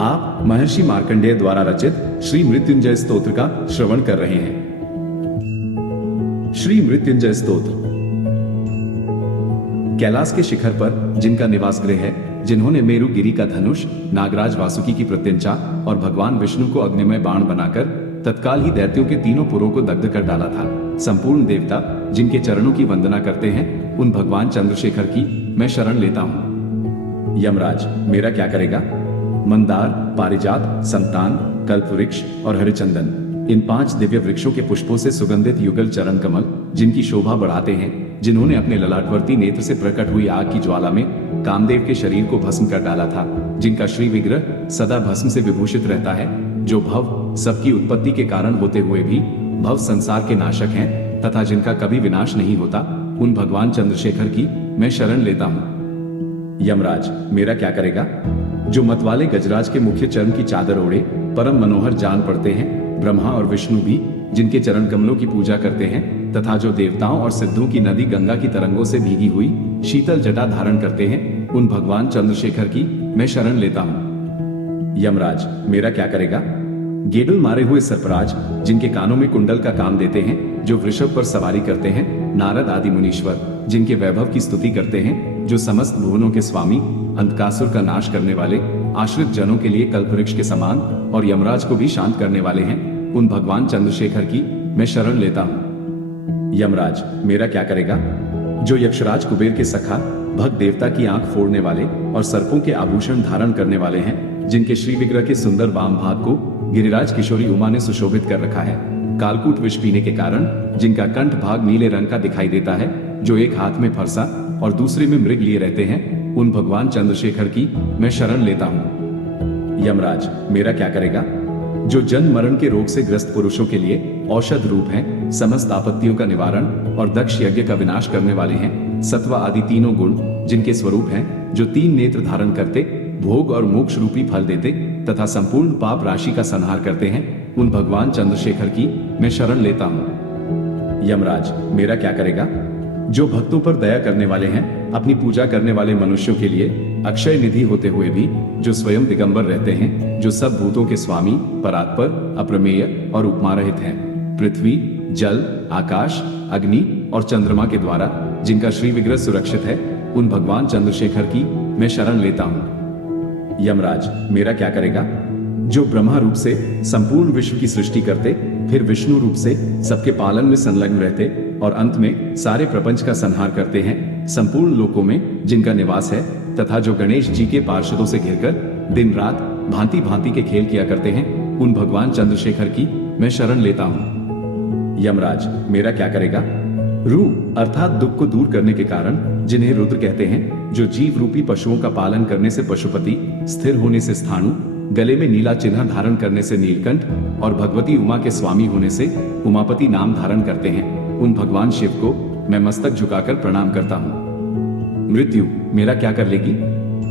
आप महर्षि मार्कंडेय द्वारा रचित श्री मृत्युंजय स्तोत्र का श्रवण कर रहे हैं। श्री मृत्युंजय स्तोत्र। कैलाश के शिखर पर जिनका निवास गृह है, जिन्होंने मेरुगिरी का धनुष, नागराज वासुकी की प्रत्यंचा और भगवान विष्णु को अग्निमय बाण बनाकर तत्काल ही दैत्यों के तीनों पुरों को दग्ध कर डाला था, संपूर्ण देवता जिनके चरणों की वंदना करते हैं, उन भगवान चंद्रशेखर की मैं शरण लेता हूँ। यमराज मेरा क्या करेगा? मंदार, पारिजात, संतान, कल्पवृक्ष और हरिचंदन, इन 5 दिव्य वृक्षों के पुष्पों से सुगंधित युगल चरण कमल, जिनकी शोभा बढ़ाते हैं, जिन्होंने अपने ललाटवर्ती नेत्र से प्रकट हुई आग की ज्वाला में कामदेव के शरीर को भस्म कर डाला था, जिनका श्री विग्रह सदा भस्म से विभूषित रहता है, जो भव सबकी उत्पत्ति के कारण होते हुए भी भव संसार के नाशक हैं तथा जिनका कभी विनाश नहीं होता, उन भगवान चंद्रशेखर की मैं शरण लेता हूँ। यमराज मेरा क्या करेगा? जो मतवाले गजराज के मुख्य चरण की चादर ओढ़े परम मनोहर जान पड़ते हैं, ब्रह्मा और विष्णु भी जिनके चरण कमलों की पूजा करते हैं, तथा जो देवताओं और सिद्धों की नदी गंगा की तरंगों से भीगी हुई शीतल जटा धारण करते हैं, उन भगवान चंद्रशेखर की मैं शरण लेता हूँ। यमराज मेरा क्या करेगा? गेडल मारे हुए सर्पराज, जिनके कानों में कुंडल का काम देते हैं, जो वृषभ पर सवारी करते हैं, नारद आदि मुनीश्वर जिनके वैभव की स्तुति करते हैं, जो समस्त भुवनों के स्वामी, अंधकासुर का नाश करने वाले, आश्रित जनों के लिए कल्पवृक्ष के समान और यमराज को भी शांत करने वाले हैं, उन भगवान चंद्रशेखर की मैं शरण लेता हूँ। यमराज मेरा क्या करेगा? जो यक्षराज कुबेर के सखा, भक्त देवता की आंख फोड़ने वाले और सर्पों के आभूषण धारण करने वाले हैं, जिनके श्री विग्रह के सुंदर वाम भाग को गिरिराज किशोरी उमा ने सुशोभित कर रखा है, कालकूट विष पीने के कारण जिनका कंठ भाग नीले रंग का दिखाई देता है, जो एक हाथ में फरसा और दूसरे में मृग लिए रहते हैं, उन भगवान चंद्रशेखर की मैं शरण लेता हूँ। यमराज मेरा क्या करेगा? जो जन्म मरण के रोग से ग्रस्त पुरुषों के लिए औषध रूप हैं, समस्त आपत्तियों का निवारण और दक्ष यज्ञ का विनाश करने वाले हैं, सत्व आदि तीनों गुण जिनके स्वरूप हैं, जो 3 नेत्र धारण करते, भोग और मोक्ष रूपी फल देते तथा संपूर्ण पाप राशि का संहार करते हैं, उन भगवान चंद्रशेखर की मैं शरण लेता हूँ। यमराज मेरा क्या करेगा? जो भक्तों पर दया करने वाले हैं, अपनी पूजा करने वाले मनुष्यों के लिए अक्षय निधि होते हुए भी जो स्वयं दिगंबर रहते हैं, जो सब भूतों के स्वामी, परात्पर, अप्रमेय और उपमारहित हैं, पृथ्वी, जल, आकाश, अग्नि और चंद्रमा के द्वारा जिनका श्री विग्रह सुरक्षित है, उन भगवान चंद्रशेखर की मैं शरण लेता हूँ। यमराज मेरा क्या करेगा? जो ब्रह्मा रूप से संपूर्ण विश्व की सृष्टि करते, फिर विष्णु रूप से सबके पालन में संलग्न रहते और अंत में सारे प्रपंच का संहार करते हैं, संपूर्ण लोकों में जिनका निवास है, तथा जो गणेश जी के पार्षदों से घिरकर दिन रात भांति भांति के खेल किया करते हैं, उन भगवान चंद्रशेखर की मैं शरण लेता हूँ। यमराज मेरा क्या करेगा? रूप अर्थात दुख को दूर करने के कारण जिन्हें रुद्र कहते हैं, जो जीव रूपी पशुओं का पालन करने से पशुपति, स्थिर होने से स्थाणु, गले में नीला चिन्ह धारण करने से नीलकंठ और भगवती उमा के स्वामी होने से उमापति नाम धारण करते हैं, उन भगवान शिव को मैं मस्तक झुकाकर प्रणाम करता हूँ। मृत्यु मेरा क्या कर लेगी?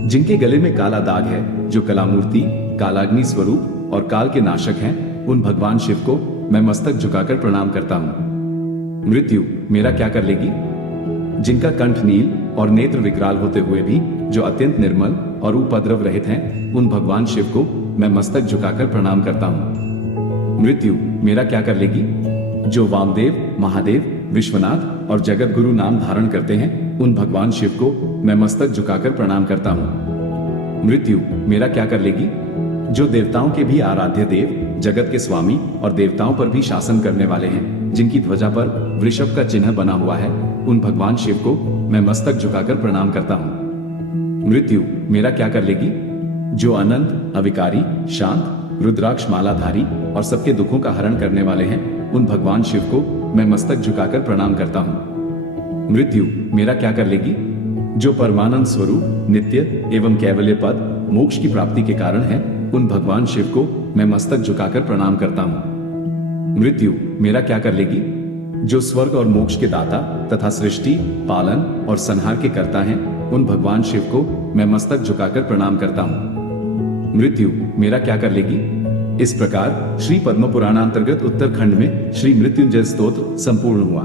जिनके गले में काला दाग है, जो कलामूर्ति, कालाग्नि स्वरूप और काल के नाशक हैं, उन भगवान शिव को मैं मस्तक झुकाकर प्रणाम करता हूँ। मृत्यु मेरा क्या कर लेगी? जिनका कंठ नील और नेत्र विकराल होते हुए भी जो अत्यंत निर्मल और उपद्रव रहित हैं, उन भगवान शिव को मैं मस्तक झुकाकर प्रणाम करता हूँ। मृत्यु मेरा क्या कर लेगी? जो वामदेव, महादेव, विश्वनाथ और जगत गुरु नाम धारण करते हैं, उन भगवान शिव को मैं मस्तक झुकाकर प्रणाम करता हूँ। मृत्यु मेरा क्या कर लेगी? जो देवताओं के भी आराध्य देव, जगत के स्वामी और देवताओं पर भी शासन करने वाले हैं, जिनकी ध्वजा पर वृषभ का चिन्ह बना हुआ है, उन भगवान शिव को मैं मस्तक झुकाकर प्रणाम करता हूँ। मृत्यु मेरा क्या कर लेगी? जो अनंत, अविकारी, शांत, रुद्राक्ष मालाधारी और सबके दुखों का हरण करने वाले हैं, उन भगवान शिव को मैं मस्तक झुकाकर प्रणाम करता हूँ। मृत्यु मेरा क्या कर लेगी? जो परमानंद स्वरूप, नित्य एवं कैवल्य पद, मोक्ष की प्राप्ति के कारण है, उन भगवान शिव को मैं मस्तक झुकाकर प्रणाम करता हूँ। मृत्यु मेरा क्या कर लेगी? जो स्वर्ग और मोक्ष के दाता तथा सृष्टि, पालन और संहार के कर्ता हैं, उन भगवान शिव को मैं मस्तक झुकाकर प्रणाम करता हूँ। मृत्यु मेरा क्या कर लेगी? इस प्रकार श्री पद्म पुराणांतर्गत उत्तरखंड में श्री मृत्युंजय स्तोत्र संपूर्ण हुआ।